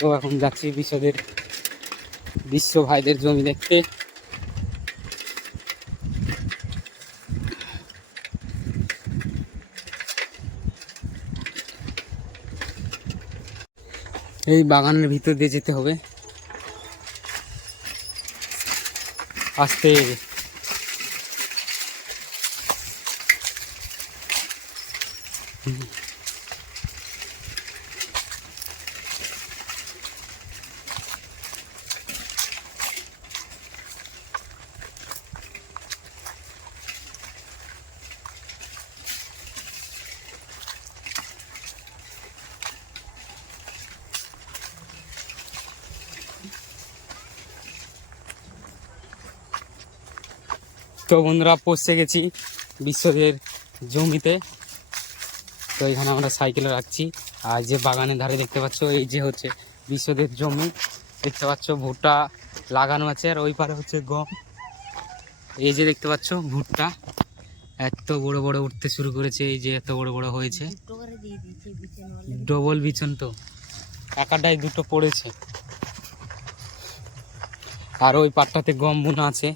তো এখন যাচ্ছি বিশ্বদের বিশ্ব ভাইদের জমি দেখতে। এই বাগানের ভিতর দিয়ে যেতে হবে। আস্তে। তো বন্ধুরা পৌঁছে গেছি বিশ্বদের জমিতে। তো এখানে আমরা সাইকেল রাখছি। আর যে বাগানের ধারে দেখতে পাচ্ছ, এই যে হচ্ছে বিশ্বদের জমি। দেখতে পাচ্ছ, ভুট্টা লাগানো আছে। আর ওই পারে হচ্ছে গম। এই যে দেখতে পাচ্ছ, ভুট্টা। এত বড় বড় উঠতে শুরু করেছে। এই যে এত বড় বড় হয়েছে। ডবল বিছন তো। একাটাই দুটো পড়েছে। আর ওই পাটটাতে গম বোনা আছে।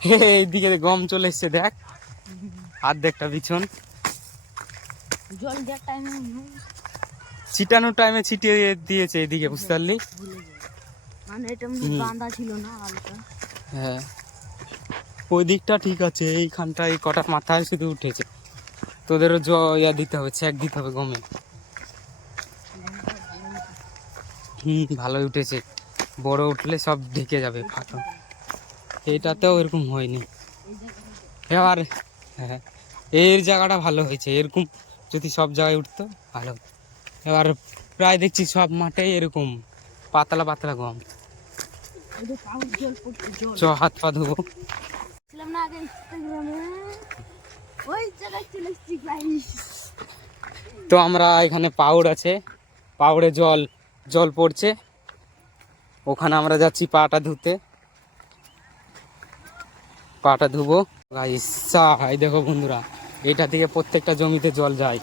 এইদিকে গম চলে এসছে দেখ। অর্ধেকটা বিছন ছিটানোর টাইমে ছিটিয়ে দিয়েছে এদিকে বুঝতে পারলি? মানে হ্যাঁ। ওই দিকটা ঠিক আছে এইখানটায় কটা মাথায় শুধু উঠেছে। তোদেরও জ ইয়া দিতে হবে চেক দিতে হবে গমে। হুম ভালোই উঠেছে। বড় উঠলে সব ঢেকে যাবে ফাটো এইটাতেও এরকম হয়নি। এবার হ্যাঁ এর জায়গাটা ভালো হয়েছে। এরকম যদি সব জায়গায় উঠতো ভালো এবার প্রায় দেখছি সব মাঠেই এরকম পাতলা পাতলা গম। চ হাত পা ধোবো। তো আমরা এখানে পাউড আছে। পাউডে জল জল পড়ছে। ওখানে আমরা যাচ্ছি পাটা ধুতে। পাটা ধুবো। গাইস এই দেখো বন্ধুরা, এটা থেকে প্রত্যেকটা জমিতে জল যায়।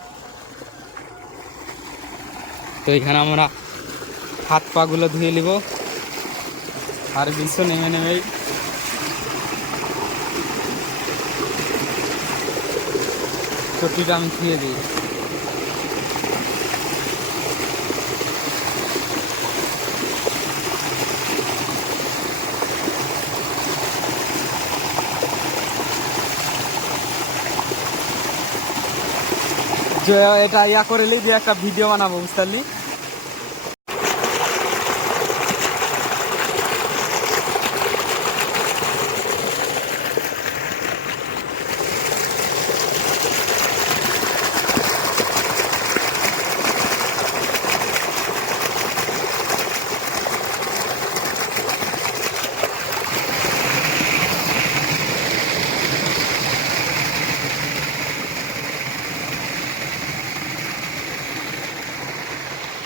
তো এখানে আমরা হাত পাগুলো ধুয়ে নিব। আর বিশ্ব নেমে নেমেই চটিটা আমি ধুয়ে দিই। এটা ইয়া করে দিয়ে একটা ভিডিও বানাবো বুঝতে পারলি?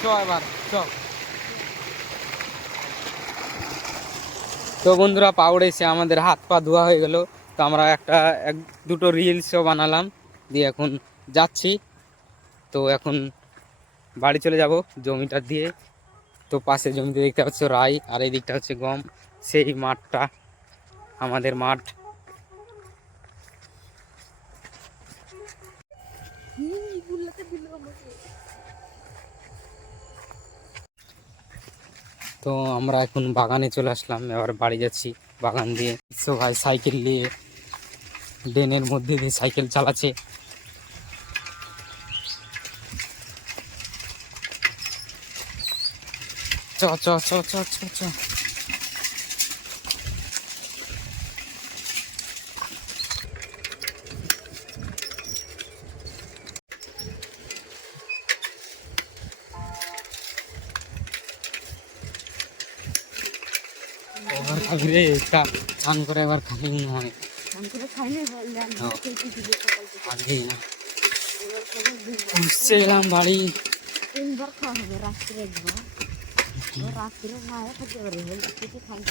চ এবার চ। তো বন্ধুরা পাউড়ে এসে আমাদের হাত পা ধোয়া হয়ে গেল। তো আমরা একটা এক দুটো রিলসও বানালাম। দিয়ে এখন যাচ্ছি। তো এখন বাড়ি চলে যাব জমিটা দিয়ে। তো পাশে জমিতে দেখতে পাচ্ছ রাই আর এই দিকটা হচ্ছে গম। সেই মাঠটা আমাদের মাঠ। তো আমরা এখন বাগানে চলে আসলাম, এবার বাড়ি যাচ্ছি বাগান দিয়ে। সো ভাই সাইকেল নিয়ে ড্রেনের মধ্যে দিয়ে সাইকেল চালাচ্ছে। চ চ চ চ চ চ। এবার খাবি রে একটা চান করে এবার খাবি বল জান হ্যাঁ। আগেই না। এলাম বাড়ি। তিনবার খাওয়া হবে রাত্রে একবার। রাত্রে না খেতে পারে খাই